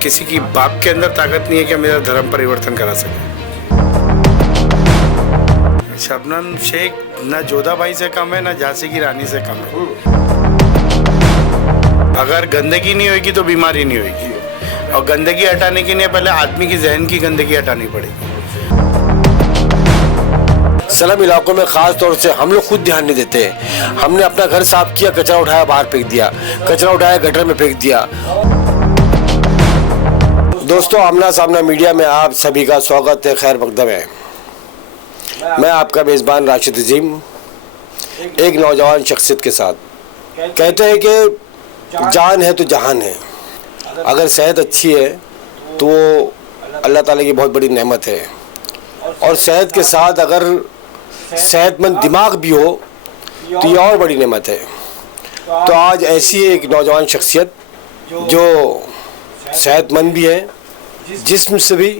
किसी की बाप के अंदर ताकत नहीं है कि मेरा धर्म परिवर्तन करा सके। शबनम शेख ना जोधा भाई से कम है, ना झांसी की रानी से कम है। अगर गंदगी नहीं होगी तो बीमारी नहीं होगी, और गंदगी हटाने के लिए पहले आदमी की जहन की गंदगी हटानी पड़ेगी। स्लम इलाकों में ख़ास तौर से हम लोग खुद ध्यान नहीं देते। हमने अपना घर साफ किया, कचरा उठाया बाहर फेंक दिया, कचरा उठाया गटर में फेंक दिया। दोस्तों, आमना सामना मीडिया में आप सभी का स्वागत है, खैर मकदम है। मैं आपका मेज़बान राशिद अजीम, एक नौजवान शख्सियत के साथ। कहते हैं कि जान है तो जहान है। अगर सेहत अच्छी है तो वो अल्लाह ताला की बहुत बड़ी नेमत है, और सेहत के साथ अगर सेहतमंद दिमाग भी हो तो ये और बड़ी नेमत है। तो आज ऐसी एक नौजवान शख्सियत जो सेहतमंद भी है, जिस्म से भी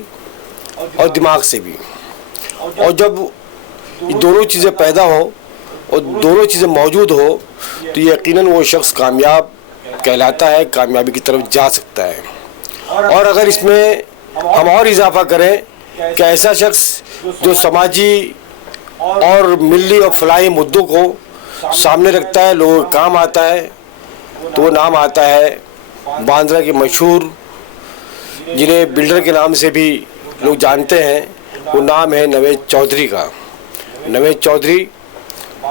और दिमाग से भी, और जब ये दोनों चीज़ें पैदा हो और दोनों चीज़ें मौजूद हो तो यकीनन वो शख्स कामयाब कहलाता है, कामयाबी की तरफ जा सकता है। और अगर इसमें हम और इजाफा करें कि ऐसा शख्स जो समाजी और मिली और फलाही मुद्दों को सामने रखता है, लोगों के काम आता है, तो वो नाम आता है बांद्रा के मशहूर, जिन्हें बिल्डर के नाम से भी लोग जानते हैं, वो नाम है नवेद चौधरी का। नवेद चौधरी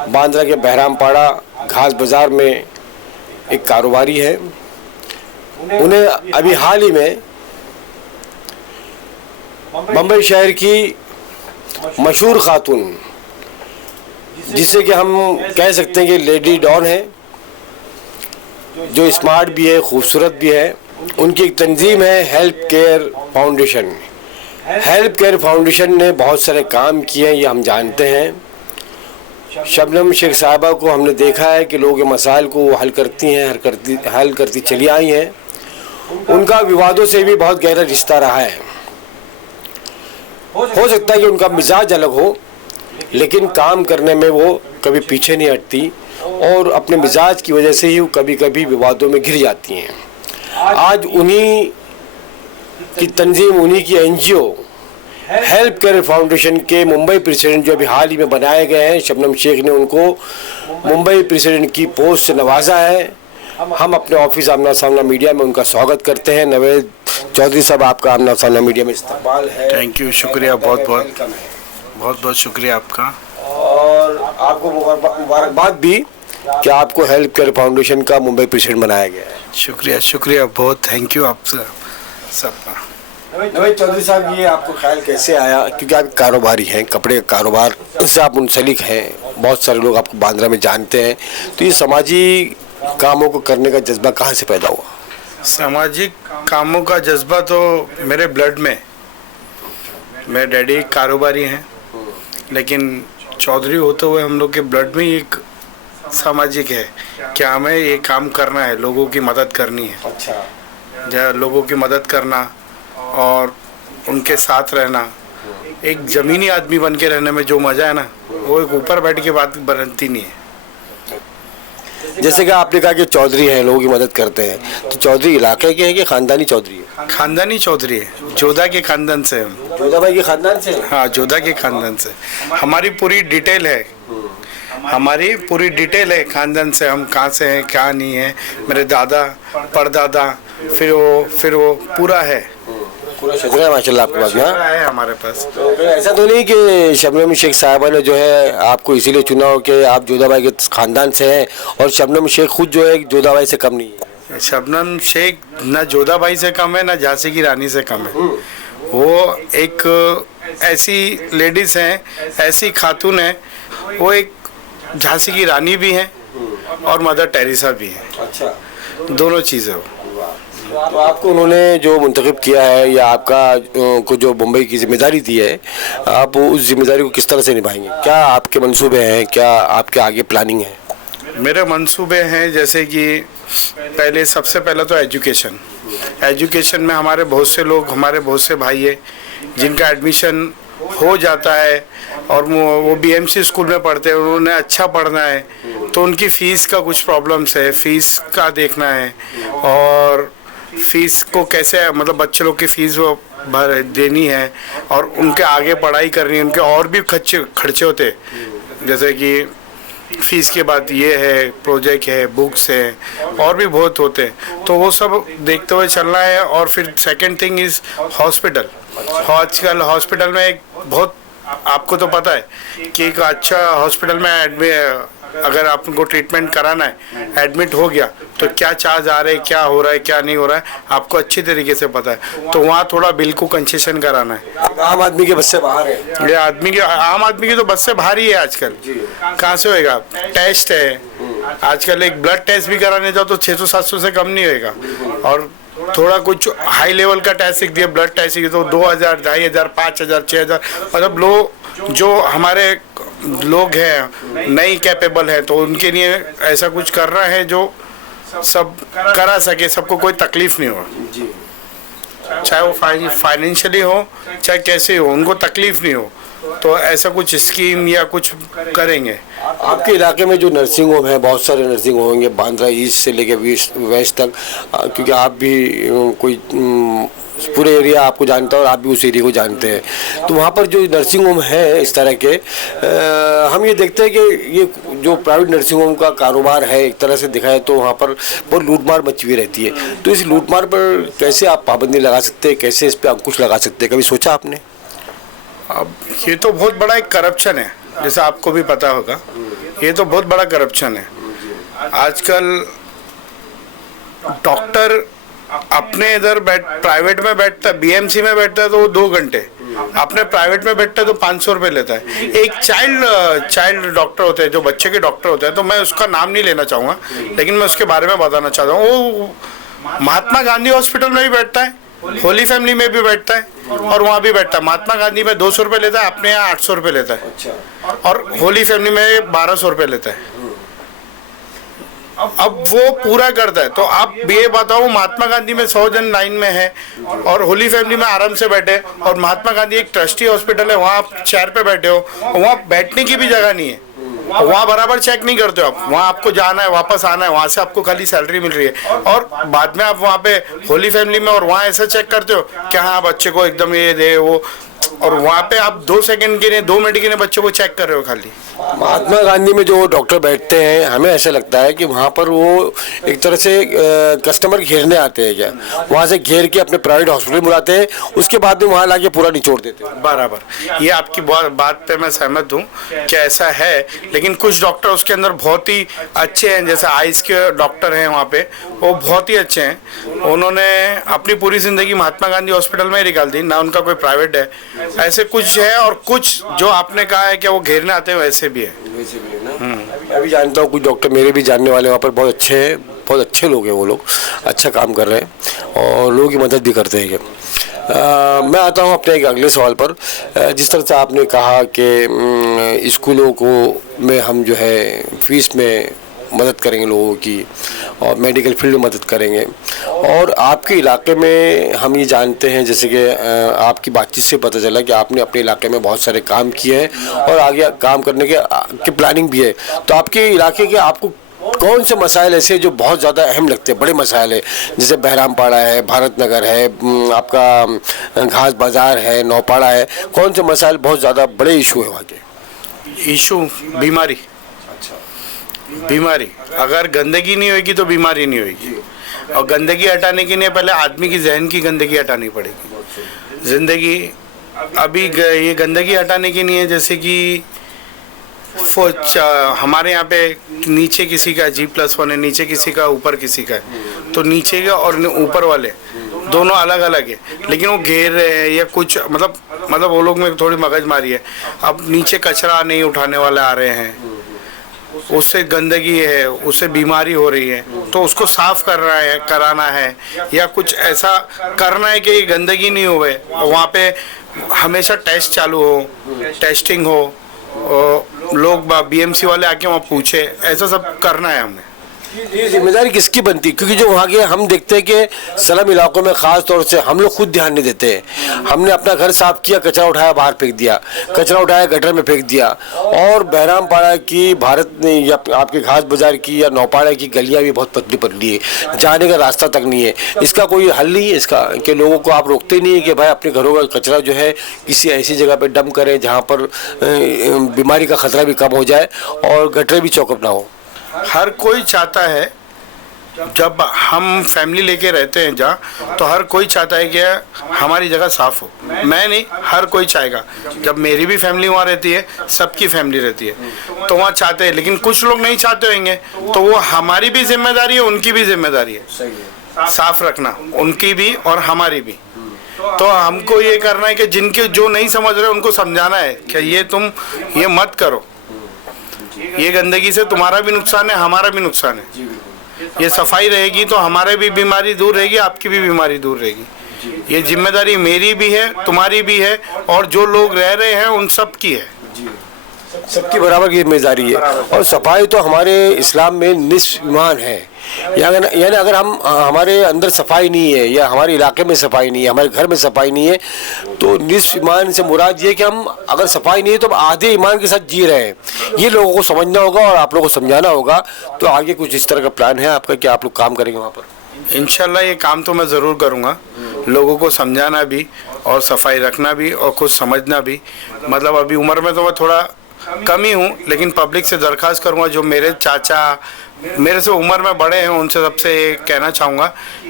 बांद्रा के बहरामपाड़ा घास बाज़ार में एक कारोबारी है। उन्हें अभी हाल ही में बम्बई शहर की मशहूर खातून, जिसे कि हम कह सकते हैं कि लेडी डॉन है, जो स्मार्ट भी है, खूबसूरत भी है, उनकी एक तंजीम है help care foundation. Help care foundation ने बहुत सारे काम किए हैं, ये हम जानते हैं। शबनम शेख साहबा को हमने देखा है कि लोगों के मसाइल को वो हल करती चली आई हैं। उनका विवादों से भी बहुत गहरा रिश्ता रहा है। हो सकता है कि उनका मिजाज अलग हो, लेकिन काम करने में वो कभी पीछे नहीं हटती, और अपने मिजाज की वजह से ही वो कभी कभी विवादों में घिर जाती हैं। आज उन्हीं की तंजीम, उन्हीं की एनजीओ हेल्प केयर फाउंडेशन के मुंबई प्रेसिडेंट जो अभी हाल ही में बनाए गए हैं, शबनम शेख ने उनको मुंबई प्रेसिडेंट की पोस्ट से नवाजा है। हम अपने ऑफिस आमना सामना मीडिया में उनका स्वागत करते हैं। नवेद चौधरी साहब, आपका आमना सामना मीडिया में इस्तकबाल है। थैंक यू, शुक्रिया, बहुत बहुत शुक्रिया आपका। और आपको मुबारकबाद भी कि आपको हेल्प केयर फाउंडेशन का मुंबई प्रेसिडेंट बनाया गया है। शुक्रिया बहुत, थैंक यू आप सबका। नवेद चौधरी साहब, ये आपको ख्याल कैसे आया, क्योंकि आप कारोबारी हैं, कपड़े का कारोबार से आप मुंसलिक हैं, बहुत सारे लोग आपको बांद्रा में जानते हैं, तो ये समाजी कामों को करने का जज्बा कहाँ से पैदा हुआ? सामाजिक कामों का जज्बा तो मेरे ब्लड में, मेरे डैडी कारोबारी हैं, लेकिन चौधरी होते हुए हम लोग के ब्लड में एक सामाजिक है कि हमें ये काम करना है, लोगों की मदद करनी है। अच्छा। लोगों की मदद करना और उनके साथ रहना, एक ज़मीनी आदमी बन के रहने में जो मज़ा है ना, वो एक ऊपर बैठ के बात बनती नहीं है। जैसे कि आपने कहा कि चौधरी हैं, लोगों की मदद करते हैं, तो चौधरी इलाके के हैं कि खानदानी चौधरी है? खानदानी चौधरी है, जोधा के खानदान से हम। जोधा भाई के खानदान से? हाँ, जोधा के खानदान से हमारी पूरी डिटेल है, खानदान से, हम कहाँ से हैं, क्या नहीं है, मेरे दादा, परदादा, फिर वो पूरा है, पूरा शजरा है माशाल्लाह आपके पास में है हमारे पास। तो ऐसा तो नहीं कि शबनम शेख साहिबा ने जो है आपको इसीलिए चुना हो कि आप जोधा भाई के खानदान से हैं, और शबनम शेख खुद जो है जोधा भाई से कम नहीं है? शबनम शेख ना जोधा भाई से कम है, ना झांसी की रानी से कम है। वो एक ऐसी लेडीज हैं, ऐसी खातून है, वो एक झांसी की रानी भी हैं और मदर टेरेसा भी हैं। अच्छा, दोनों चीज़ें। तो आपको उन्होंने जो मुंतखब किया है, या आपका को जो मुंबई की जिम्मेदारी दी है, आप उस जिम्मेदारी को किस तरह से निभाएंगे? क्या आपके मंसूबे हैं, क्या आपके आगे प्लानिंग है? मेरे मंसूबे हैं, जैसे कि सबसे पहले तो एजुकेशन में हमारे बहुत से भाई हैं जिनका एडमिशन हो जाता है, और वो बीएमसी स्कूल में पढ़ते हैं, उन्होंने अच्छा पढ़ना है तो उनकी फ़ीस का कुछ प्रॉब्लम्स है, फ़ीस का देखना है, और फीस को कैसे मतलब बच्चे लोग की फीस वो भर देनी है और उनके आगे पढ़ाई करनी है, उनके और भी खर्चे होते हैं, जैसे कि फीस के बाद ये है, प्रोजेक्ट है, बुक्स है, और भी बहुत होते हैं, तो वो सब देखते हुए चलना है। और फिर सेकंड थिंग इज़ हॉस्पिटल। आजकल हॉस्पिटल में एक बहुत, आपको तो पता है कि एक अच्छा हॉस्पिटल में अगर आपको ट्रीटमेंट कराना है, एडमिट हो गया तो क्या चार्ज आ रहे हैं, क्या हो रहा है, क्या नहीं हो रहा है, आपको अच्छी तरीके से पता है। तो वहाँ थोड़ा बिल को कंसेशन कराना है। आम आदमी के बस से बाहर है ये आम आदमी की तो बस से बाहर ही है आजकल। कहाँ से होएगा? टेस्ट है आजकल, एक ब्लड टेस्ट भी कराने जाओ तो 600-700 से कम नहीं होएगा। और थोड़ा कुछ हाई लेवल का टेस्ट सीख दिया, ब्लड टेस्ट सीख तो 2000, 2500, 5000, 6000, मतलब लोग जो हमारे लोग हैं नहीं कैपेबल है, तो उनके लिए ऐसा कुछ कर रहा है जो सब करा सके, सबको कोई तकलीफ नहीं हो, चाहे वो फाइनेंशियली हो चाहे कैसे हो, उनको तकलीफ नहीं हो, तो ऐसा कुछ स्कीम या कुछ करेंगे। आपके इलाके में जो नर्सिंग होम है, बहुत सारे नर्सिंग होम होंगे, बांद्रा ईस्ट से लेके वेस्ट तक, क्योंकि आप भी कोई पूरे एरिया आपको जानता है और आप भी उस एरिया को जानते हैं, तो वहाँ पर जो नर्सिंग होम है इस तरह के, हम ये देखते हैं कि ये जो प्राइवेट नर्सिंग होम का कारोबार है एक तरह से दिखाए तो वहाँ पर बहुत लूटमार मची हुई रहती है। तो इस लूटमार पर कैसे आप पाबंदी लगा सकते हैं, कैसे इस पर अंकुश लगा सकते हैं, कभी सोचा आपने? अब ये तो बहुत बड़ा एक करप्शन है, जैसा आपको भी पता होगा, ये तो बहुत बड़ा करप्शन है। आजकल डॉक्टर अपने इधर प्राइवेट में बैठता है, बीएमसी में बैठता है तो वो 2 घंटे, अपने प्राइवेट में बैठता है तो 500 रुपये लेता है। एक चाइल्ड डॉक्टर होते हैं, जो बच्चे के डॉक्टर होते हैं, तो मैं उसका नाम नहीं लेना चाहूँगा, लेकिन मैं उसके बारे में बताना चाहता हूँ। वो महात्मा गांधी हॉस्पिटल में भी बैठता है, होली फैमिली में भी बैठता है और वहाँ भी बैठता है। महात्मा गांधी में 200 रुपये लेता है, अपने यहाँ 800 रुपये लेता है, और होली फैमिली में 1200 रुपये लेता है। अब वो पूरा करता है, तो आप ये बताओ, महात्मा गांधी में 100 जन लाइन में है और होली फैमिली में आराम से बैठे, और महात्मा गांधी एक ट्रस्टी हॉस्पिटल है, वहाँ आप चेयर पे बैठे हो, वहाँ बैठने की भी जगह नहीं है, वहाँ बराबर चेक नहीं करते हो आप, वहाँ आपको जाना है वापस आना है, वहाँ से आपको खाली सैलरी मिल रही है, और बाद में आप वहाँ पे होली फैमिली में और वहाँ ऐसा चेक करते हो कि हाँ बच्चे को एकदम ये दे वो, और वहाँ पे आप 2 सेकंड के लिए 2 मिनट के लिए बच्चों को चेक कर रहे हो खाली। महात्मा गांधी में जो डॉक्टर बैठते हैं, हमें ऐसा लगता है कि वहाँ पर वो एक तरह से कस्टमर घेरने आते हैं क्या, वहाँ से घेर के अपने प्राइवेट हॉस्पिटल बुलाते हैं, उसके बाद में वहाँ लाके पूरा निचोड़ देते हैं। बराबर, ये आपकी बात पे मैं सहमत हूँ कि ऐसा है, लेकिन कुछ डॉक्टर उसके अंदर बहुत ही अच्छे हैं, जैसे आइस के डॉक्टर हैं वहाँ पे, वो बहुत ही अच्छे हैं। उन्होंने अपनी पूरी ज़िंदगी महात्मा गांधी हॉस्पिटल में ही निकाल दी, ना उनका कोई प्राइवेट है। ऐसे कुछ है, और कुछ जो आपने कहा है कि वो घेरने आते हैं वैसे भी है। मैं भी जानता हूँ कुछ डॉक्टर मेरे भी जानने वाले वहाँ पर बहुत अच्छे लोग हैं, वो लोग अच्छा काम कर रहे हैं और लोगों की मदद भी करते हैं। मैं आता हूँ अपने एक अगले सवाल पर। जिस तरह से आपने कहा कि स्कूलों को में हम जो है फीस में मदद करेंगे लोगों की, और मेडिकल फील्ड में मदद करेंगे, और आपके इलाके में हम ये जानते हैं, जैसे कि आपकी बातचीत से पता चला कि आपने अपने इलाके में बहुत सारे काम किए हैं और आगे काम करने के प्लानिंग भी है। तो आपके इलाके के आपको कौन से मसाइल ऐसे जो बहुत ज़्यादा अहम लगते हैं, बड़े मसाइल है, जैसे बहरामपाड़ा है, भारत नगर है, आपका घास बाज़ार है, नौपाड़ा है, कौन से मसाइल बहुत ज़्यादा बड़े इशू है वहाँ के? इशू बीमारी, अगर गंदगी नहीं होगी तो बीमारी नहीं होगी, और गंदगी हटाने के लिए पहले आदमी की जहन की गंदगी हटानी पड़ेगी। जिंदगी अभी ये गंदगी हटाने के लिए, जैसे कि हमारे यहाँ पे नीचे किसी का G+1 है, नीचे किसी का, ऊपर किसी का है, तो नीचे के और ऊपर वाले दोनों अलग अलग है, लेकिन वो घेर रहे हैं या कुछ, मतलब वो लोग में थोड़ी मगजमारी है। अब नीचे कचरा नहीं उठाने वाले आ रहे हैं, उससे गंदगी है, उससे बीमारी हो रही है, तो उसको साफ कराना है या कुछ ऐसा करना है कि गंदगी नहीं होवे। वहाँ पे हमेशा टेस्ट चालू हो, टेस्टिंग हो, लोग बीएमसी वाले आके वहाँ पूछे, ऐसा सब करना है हमें। ये जिम्मेदारी किसकी बनती है? क्योंकि जो वहाँ के हम देखते हैं कि स्लम इलाकों में ख़ास तौर से हम लोग खुद ध्यान नहीं देते हैं। हमने अपना घर साफ किया, कचरा उठाया बाहर फेंक दिया, कचरा उठाया गटर में फेंक दिया। और बहरामपाड़ा की, भारत ने या आपके घास बाजार की या नौपाड़ा की गलियाँ भी बहुत पतली पतली है, जाने का रास्ता तक नहीं है। इसका कोई हल नहीं है इसका, कि लोगों को आप रोकते नहीं है कि भाई अपने घरों का कचरा जो है किसी ऐसी जगह पर डंप करें जहाँ पर बीमारी का खतरा भी कम हो जाए और गटर भी चौकअप ना हो। हर कोई चाहता है, जब हम फैमिली लेके रहते हैं जहाँ, तो हर कोई चाहता है कि हमारी जगह साफ हो। मैं नहीं, हर कोई चाहेगा। जब मेरी भी फैमिली वहाँ रहती है, सबकी फैमिली रहती है, तो वहाँ चाहते हैं। लेकिन कुछ लोग नहीं चाहते होंगे, तो वो हमारी भी जिम्मेदारी है, उनकी भी जिम्मेदारी है साफ रखना, उनकी भी और हमारी भी। तो हमको ये करना है कि जिनके जो नहीं समझ रहे उनको समझाना है कि ये तुम ये मत करो, ये गंदगी से तुम्हारा भी नुकसान है, हमारा भी नुकसान है। ये सफाई रहेगी तो हमारे भी बीमारी दूर रहेगी, आपकी भी बीमारी दूर रहेगी। ये जिम्मेदारी मेरी भी है, तुम्हारी भी है, और जो लोग रह रहे हैं उन सब की है। सबकी बराबर की जिम्मेदारी है। और सफाई तो हमारे इस्लाम में निस्फ ईमान है। यानी अगर हम हमारे अंदर सफाई नहीं है, या हमारे इलाके में सफाई नहीं है, हमारे घर में सफाई नहीं है, तो निस्फ ईमान से मुराद ये कि हम अगर सफाई नहीं है तो हम आधे ईमान के साथ जी रहे हैं। ये लोगों को समझना होगा और आप लोगों को समझाना होगा। तो आगे कुछ इस तरह का प्लान है आपका कि आप लोग काम करेंगे वहाँ पर? इंशाल्लाह ये काम तो मैं ज़रूर करूँगा, लोगों को समझाना भी और सफाई रखना भी और कुछ समझना भी। मतलब अभी उम्र में तो मैं थोड़ा कम ही हूँ, लेकिन पब्लिक से दरख्वास्त करूँगा, जो मेरे चाचा मेरे से उम्र में बड़े हैं, उनसे सबसे कहना चाहूँगा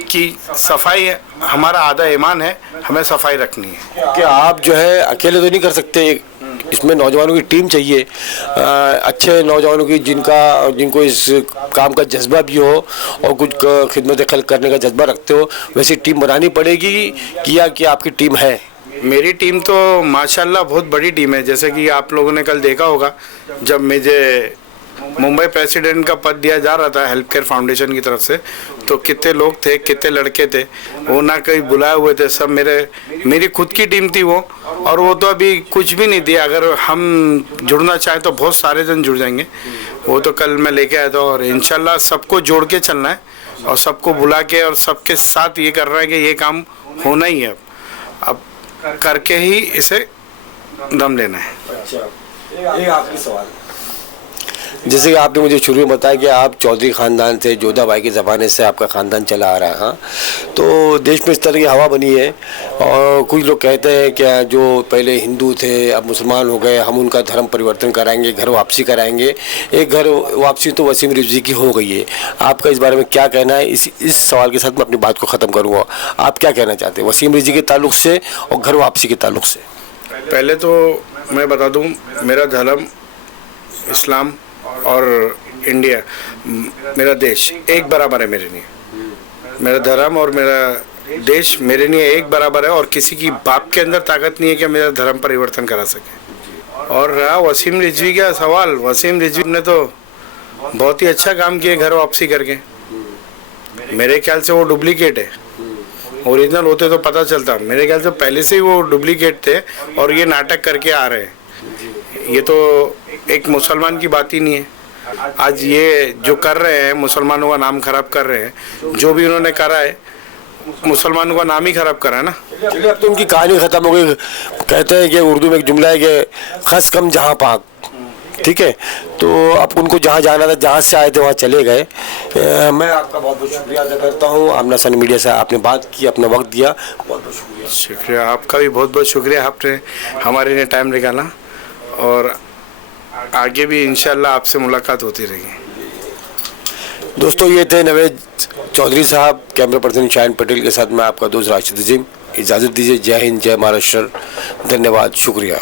कि सफाई हमारा आधा ईमान है, हमें सफाई रखनी है। कि आप जो है अकेले तो नहीं कर सकते, इसमें नौजवानों की टीम चाहिए, अच्छे नौजवानों की जिनको इस काम का जज्बा भी हो और कुछ खिदमत खल्क करने का जज्बा रखते हो। वैसी टीम बनानी पड़ेगी कि आपकी टीम है? मेरी टीम तो माशाल्लाह बहुत बड़ी टीम है। जैसे कि आप लोगों ने कल देखा होगा, जब मुझे मुंबई प्रेसिडेंट का पद दिया जा रहा था हेल्थ केयर फाउंडेशन की तरफ से, तो कितने लोग थे, कितने लड़के थे, वो ना कहीं बुलाए हुए थे, सब मेरी खुद की टीम थी वो। और वो तो अभी कुछ भी नहीं दिया। अगर हम जुड़ना चाहें तो बहुत सारे जन जुड़ जाएंगे। वो तो कल मैं लेके आया था, और इंशाल्लाह सबको जोड़ के चलना है और सबको बुला के और सबके साथ ये करना है कि ये काम होना ही है। अब करके ही इसे दम लेना है। अच्छा, एक आखिरी सवाल। जैसे कि आपने मुझे शुरू में बताया कि आप चौधरी ख़ानदान से, जोधा भाई के ज़माने से आपका ख़ानदान चला आ रहा है। हाँ, तो देश में इस तरह की हवा बनी है और कुछ लोग कहते हैं कि जो पहले हिंदू थे अब मुसलमान हो गए, हम उनका धर्म परिवर्तन कराएंगे, घर वापसी कराएंगे। एक घर वापसी तो वसीम रिजवी की हो गई है। आपका इस बारे में क्या कहना है? इस सवाल के साथ मैं अपनी बात को ख़त्म करूँगा। आप क्या कहना चाहते हैं वसीम रिजवी के ताल्लुक से और घर वापसी के ताल्लुक से? पहले तो मैं बता दूँ, मेरा धर्म इस्लाम और इंडिया, मेरा देश एक बराबर है मेरे लिए। मेरा धर्म और मेरा देश मेरे लिए एक बराबर है, और किसी की बाप के अंदर ताकत नहीं है कि मेरा धर्म परिवर्तन करा सके। और रहा वसीम रिजवी का सवाल, वसीम रिजवी ने तो बहुत ही अच्छा काम किया घर वापसी करके। मेरे ख्याल से वो डुप्लीकेट है, ओरिजिनल होते तो पता चलता। मेरे ख्याल से पहले से ही वो डुप्लीकेट थे और ये नाटक करके आ रहे हैं। ये तो एक मुसलमान की बात ही नहीं है। आज ये जो कर रहे हैं, मुसलमानों का नाम खराब कर रहे हैं। जो भी उन्होंने करा है, मुसलमानों का नाम ही खराब करा है ना। चलिए, अब तो उनकी कहानी ख़त्म हो गई। कहते हैं कि उर्दू में एक जुमला है कि खस कम जहाँ पाक। ठीक है, तो अब उनको जहाँ जाना था, जहाँ से आए थे वहाँ चले गए। मैं आपका बहुत बहुत शुक्रिया अदा करता हूँ। आमना सामने मीडिया से आपने बात की, अपना वक्त दिया, बहुत बहुत शुक्रिया। शुक्रिया आपका भी, बहुत बहुत शुक्रिया, आपने हमारे लिए टाइम निकाला। और आगे भी इंशाल्लाह आपसे मुलाकात होती रहेगी। दोस्तों, ये थे नवेद चौधरी साहब, कैमरा पर्सन शाहिन पटेल के साथ मैं आपका दोस्त राशिद अजीम। इजाज़त दीजिए। जय हिंद, जय महाराष्ट्र, धन्यवाद, शुक्रिया।